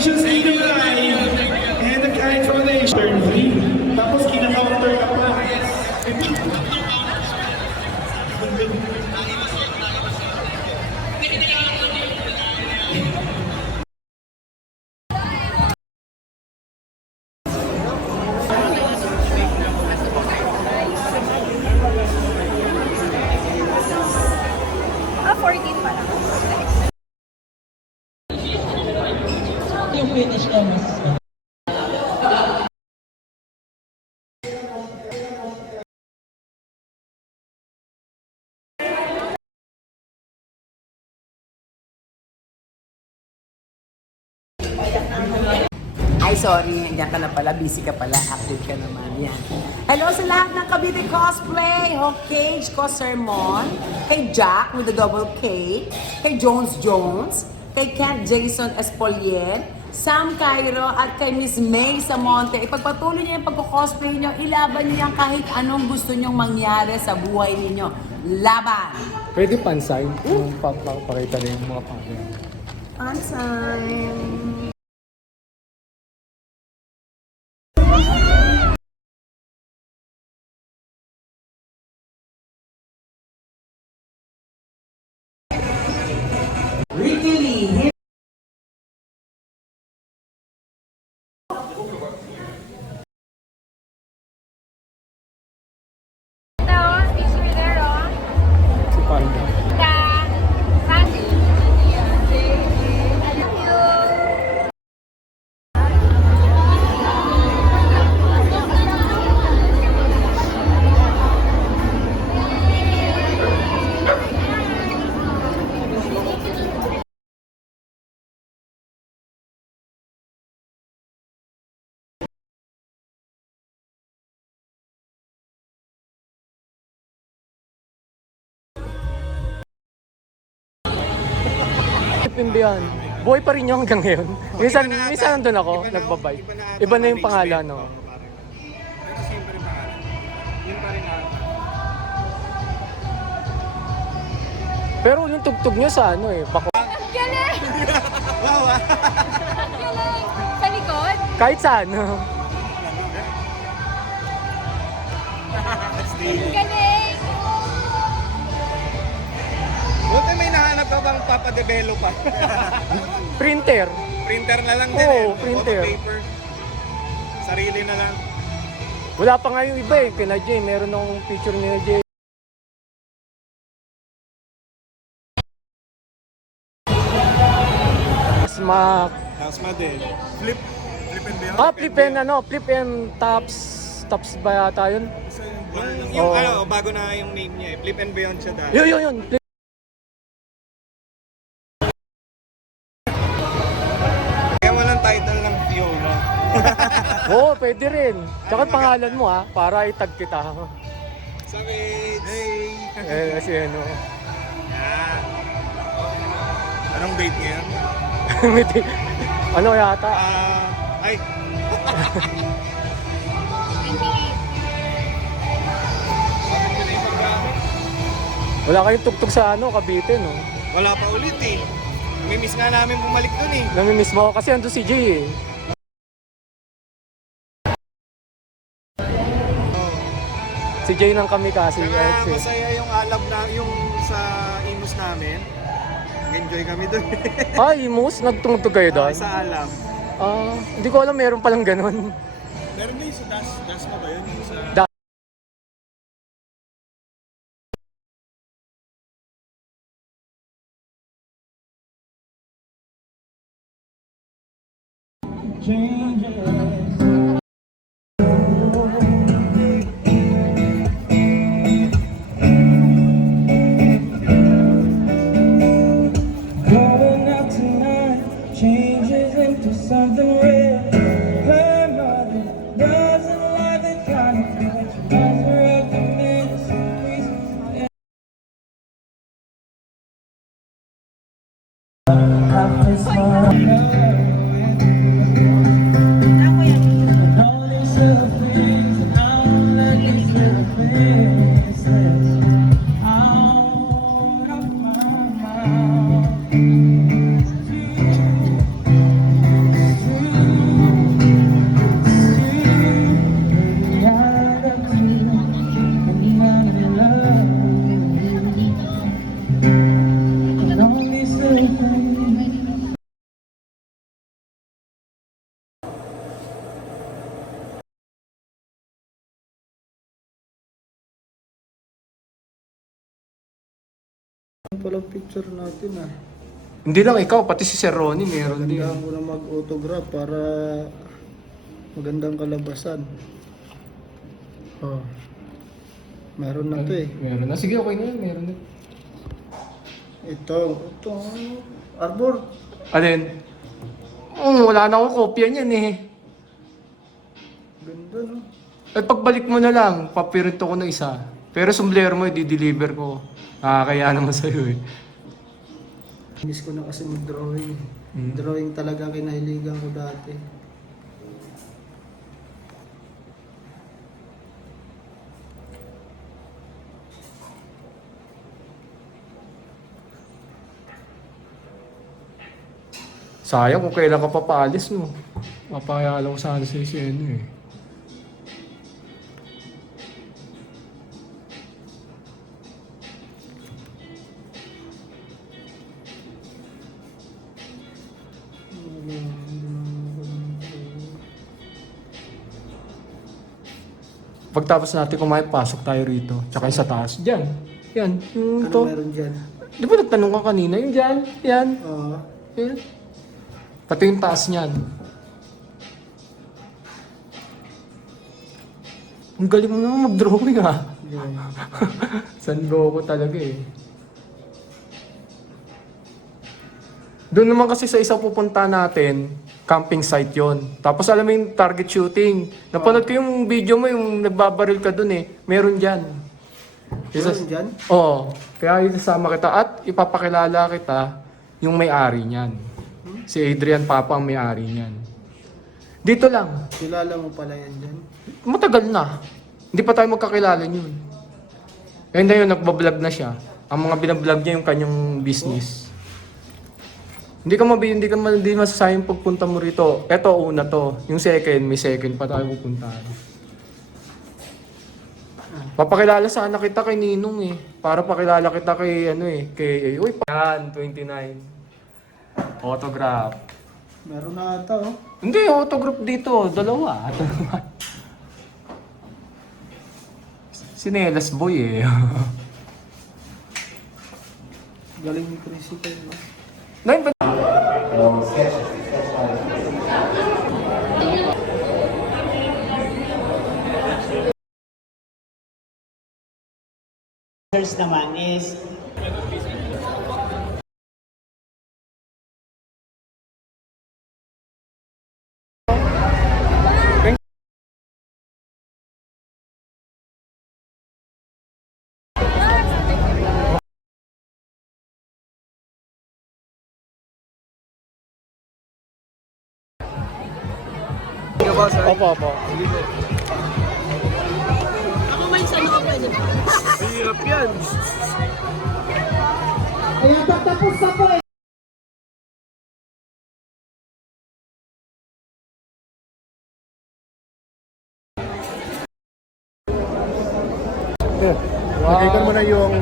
Congratulations, Inay! And the congratulations. Turn 3. Tapos kinaka-counter ka pa. Ah, 14 pa lang. Yung finish niya mas Ay, sorry. Nandiyan ka na pala. Busy ka pala. Active ka naman. Yan. Hello sa lahat ng Cavite Cosplay. Hokage ko, Sermon. Kay Jack with the double K. Kay Jones Jones. Kay Kent Jason Espolien. Sam Cairo at kay Miss May Samonte. Ipagpatuloy niyo yung pagko-cosplay niyo. Ilaban niyo yan kahit anong gusto niyong mangyari sa buhay ninyo. Laban! Pwede pansay. Pakita rin yung mga pangyan. Pansay! Ricky Lee. Now, picture there, oh. Si Panda. The Sandy. Thank you. Hindi yan. Buhay pa rin yung hanggang ngayon. Minsan nandun ako, nagbabay. Iba na yung pangalan, no? Pero siyempre pangalan. Yun pa rin ata. Pero yung tugtog niya sa ano eh, bako. Galing! Wow, ah! Galing! Sa likod? Kahit saan. Galing! Buti may nahanap ka bang papadevelop pa? Printer. Printer na lang din Oo, eh. printer. Paper. Sarili na lang. Wala pa nga yung iba eh, kina Jay. Meron akong picture ni Jay. Smack. Tasma din. Flip and beyond. Flip and tops. Tops ba yata yun? Yung Oo. ano, bago na yung name niya eh. Flip and beyond siya dahil. Yun. Flip. Kaya walang title ng Fiona. Oo, pwede rin. Tsaka pangalan mo ha, para itag kita. Savage! Hey! Kasi ano. Yan. Anong date ngayon? Ano yata? Ay! Wala kayong tugtog sa ano, Cavite, no? Wala pa ulit eh. Namimiss nga namin bumalik dun eh. Namimiss mo ako kasi ando si Jay eh. Si Jay ng kami kasi. Saka masaya yung alab na yung sa Imus namin. Nag-enjoy kami dun. Ay, Imus, nagtungtog kayo doon? Sa alab. Hindi ko alam, meron palang ganun. Meron din sa Das mo ba yun? Yung sa... going out tonight changes into something real. Her mother doesn't like the kind of thing that reminds her of the ministries. After small, and all these little things, and all of these little things out of my mouth. Palang picture natin ah. Hindi lang ikaw, pati si Sir Ronnie meron din. Kailangan ko na mag-autograph para magandang kalabasan. Oh. Meron na to eh. Meron na. Sige, okay na yan. Meron na. Ito. Arbor. Alin? Wala na akong kopya niyan eh. Ganda no? At pagbalik mo na lang, papirito ko na isa. Pero sombrero mo, i-deliver ko. Kaya naman sa'yo eh. Miss ko na kasi mag-drawing. Drawing talaga kinahiligan ko dati. Sayang kung kailan ka papaalis mo. Mapakayala ko sana sa ano eh. Pagtapos natin kumain, pasok tayo rito. Tsaka yung sa taas. Diyan. Yan. Yung Ano to. meron dyan? Di ba nagtanong ka kanina? Yung dyan. Yan. Oo. Yan. Pati yung taas niyan. Ang galing mo naman mag-drawing ha. Yan. Sanbo ko talaga eh. Doon naman kasi sa isa pupunta natin, camping site yon. Tapos alam mo yung target shooting. Napanood ko yung video mo, yung nagbabaril ka doon eh. Meron dyan. Meron dyan? Oo. Kaya isasama kita at ipapakilala kita yung may-ari niyan. Si Adrian Papa ang may-ari niyan. Dito lang. Kilala mo pala yan dyan? Matagal na. Hindi pa tayo magkakilala yun. Kaya na yun, nagbablog na siya. Ang mga binablog niya yung kanyang business. Hindi masasayang pagpunta mo rito. Ito, una to. Yung second, may second pa tayo pupuntahan. Papakilala sana kita kay Ninong eh. Para pakilala kita kay uy, yan, 29. Autograph. Meron na ata oh. Hindi, autograph dito. Dalawa. Sinelas boy eh. Galing ni principal no? Ngayon ba? First naman is Opo. Lagay mo na yung